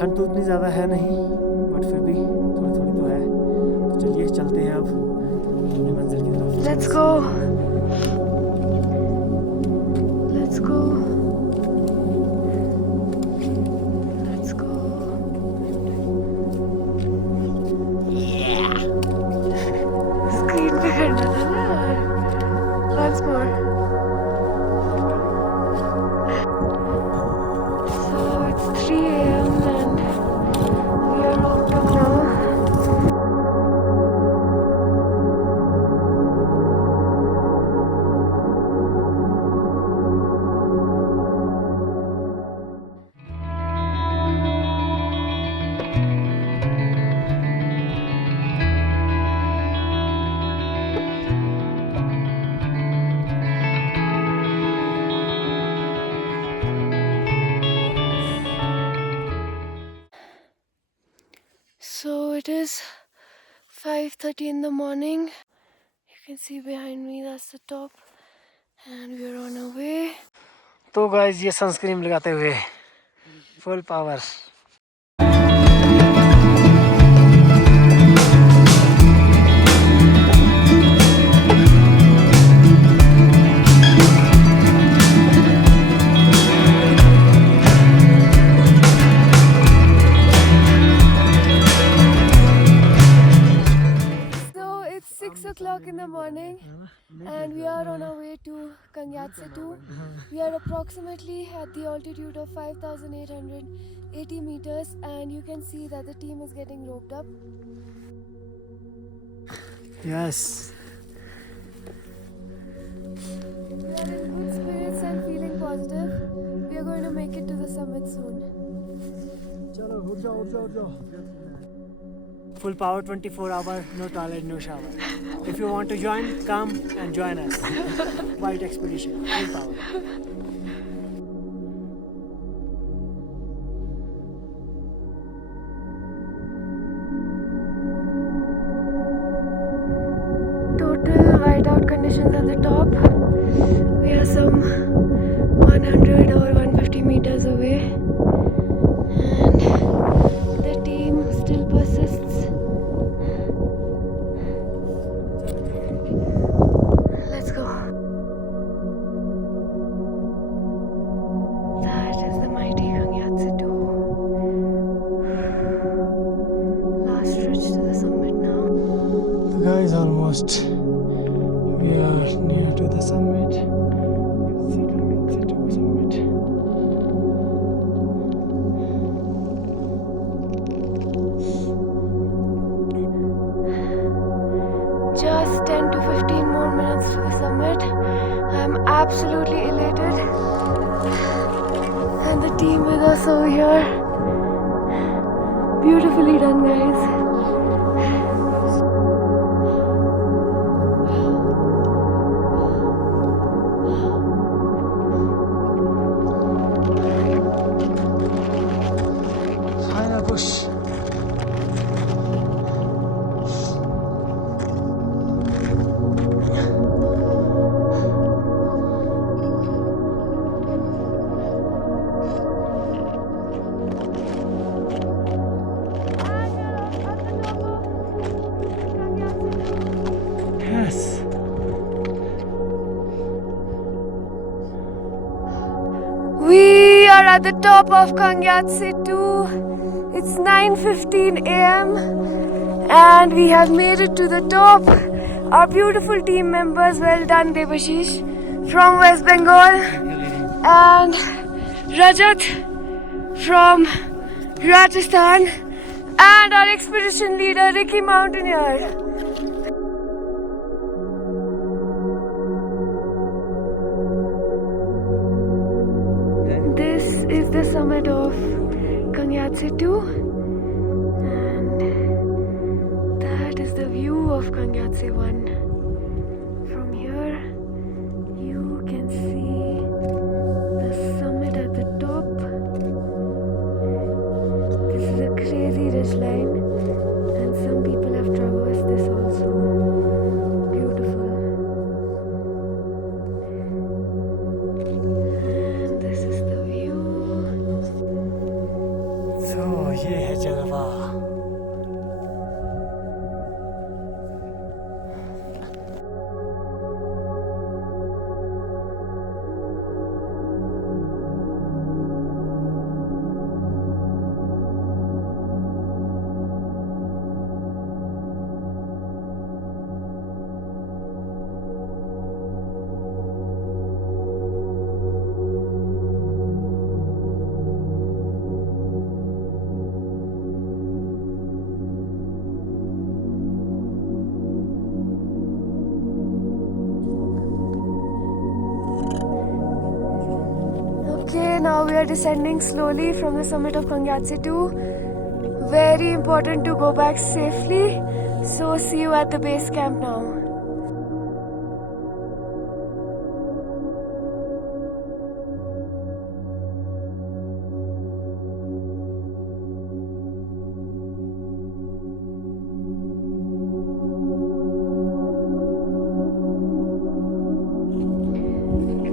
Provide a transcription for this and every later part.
ठंड तो उतनी ज़्यादा है नहीं, बट फिर भी थोड़ी थोड़ी तो है। तो चलिए चलते हैं अब अपनी मंजिल की तरफ। Let's go, let's go, let's go. Screen पे करना था ना। Once more. So it's 3 a.m. and we are off now. So it is 5:30 in the morning. You can see behind me, that's the top, and we are on our way. तो guys ये sunscreen लगाते हुए full power. So it's 6 o'clock in the morning, and we are on our way to Kangyatse 2. We are approximately at the altitude of 5,880 meters, and you can see that the team is getting roped up. Yes We are in good spirits and feeling positive. We are going to make it to the summit soon. चलो उठ जाओ उठ जाओ उठ जाओ। Full power 24 hour, no toilet, no shower. If you want to join, come and join us. White Expedition, full power. Total whiteout conditions at the top. We are some 100 or 150 meters away, and the team still persists. Let's go. That is the mighty Kangyatse 2. Last stretch to the summit now. So guys, almost we are near to the summit. You can see Kangyatse 2 summit. Just 10 to 15 more minutes to the summit. I'm absolutely elated. And the team with us over here. Beautifully done, guys. Final push. Yes. We are at the top of Kangyatse 2. It's 9:15 a.m. and we have made it to the top. Our beautiful team members, well done Debashish from West Bengal, and Rajat from Rajasthan, and our expedition leader Ricky Mountaineer. This is the summit of Kangyatse 2, and that is the view of Kangyatse 1. From here you can see the summit at the top. This is a crazy ridge line, and some people have traversed this also. Beautiful. And this is the view. So ये है जलवा. Okay, now we are descending slowly from the summit of Kangyatse 2. Very important to go back safely. So see you at the base camp now.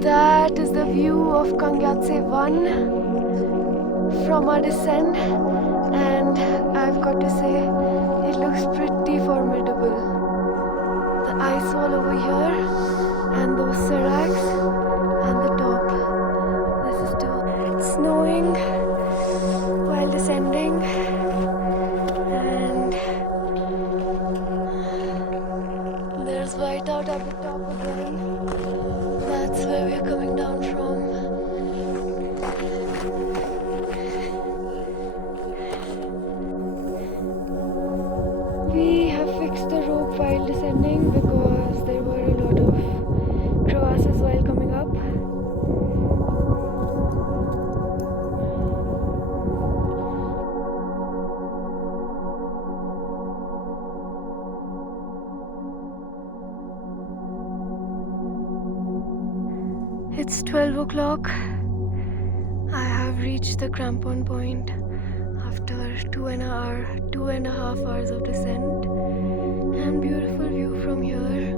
That is the view of Kangyatse 1 from our descent, and I've got to say, it looks pretty formidable. The ice wall over here, and those seracs, and the top. This is too. It's snowing while descending, and there's whiteout at the top again. That's where we're coming down from. We have fixed the rope while descending because there were a lot of crevasses while coming up. It's 12 o'clock. I have reached the crampon point after 2.5 hours of descent, and beautiful view from here.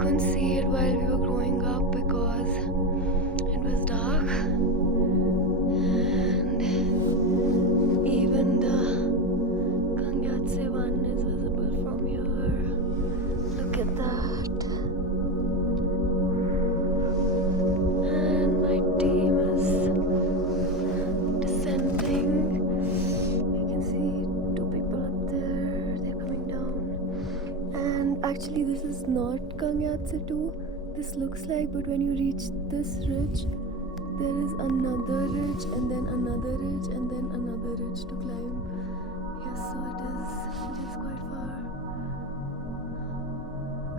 Couldn't see it while we were growing up because it was dark, and even the Kangyatse 1 is visible from here. Look at that. My team is descending. You can see 2 people up there. They're coming down. And actually, this is not Kangyatse 2. This looks like, but when you reach this ridge, there is another ridge, and then another ridge, and then another ridge to climb. Yes, so it is quite far.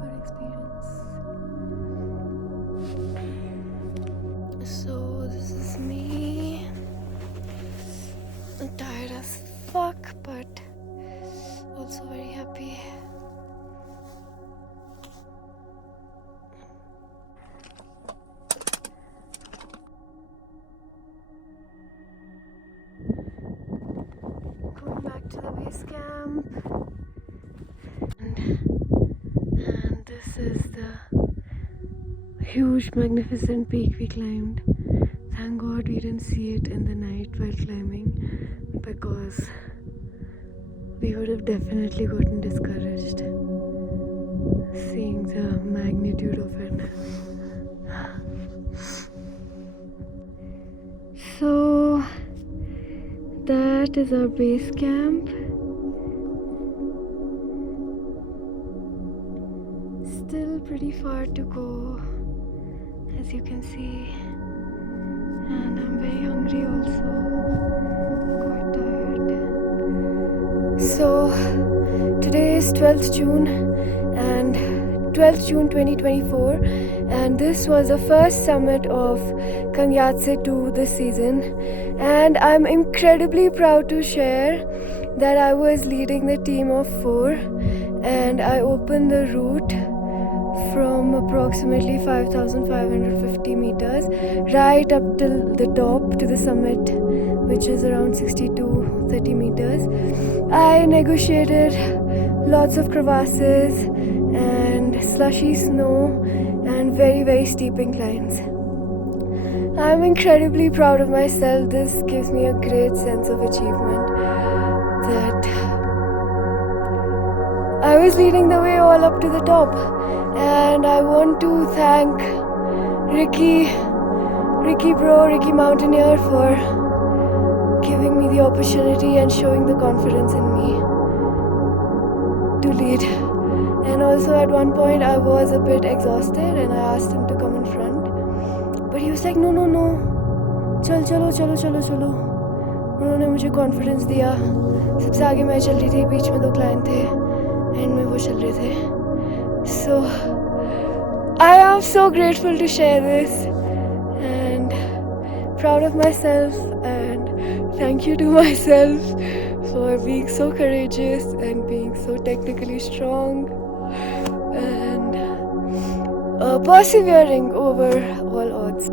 Good experience. So this is me. I'm tired as fuck, but also very happy. Going back to the base camp, and this is the huge, magnificent peak we climbed. Thank God we didn't see it in the night while climbing, because we would have definitely gotten discouraged seeing the magnitude of it. So that is our base camp. Still pretty far to go, as you can see, and I'm very hungry also, quite tired. So today is 12th June and 12th June 2024, and this was the first summit of Kangyatse 2 this season, and I'm incredibly proud to share that I was leading the team of 4, and I opened the route from approximately 5,550 meters right up till the top to the summit, which is around 60 to 30 meters. I negotiated lots of crevasses and slushy snow and very, very steep inclines. I'm incredibly proud of myself. This gives me a great sense of achievement that I was leading the way all up to the top. And I want to thank Ricky Mountaineer for giving me the opportunity and showing the confidence in me to lead. And also at one point I was a bit exhausted and I asked him to come in front. But he was like, no, चलो. उन्होंने मुझे confidence दिया. सबसे आगे मैं चल रही थी, बीच में 2 क्लाइंट थे, एंड में वो चल रहे थे. So I am so grateful to share this and proud of myself, and thank you to myself for being so courageous and being so technically strong and persevering over all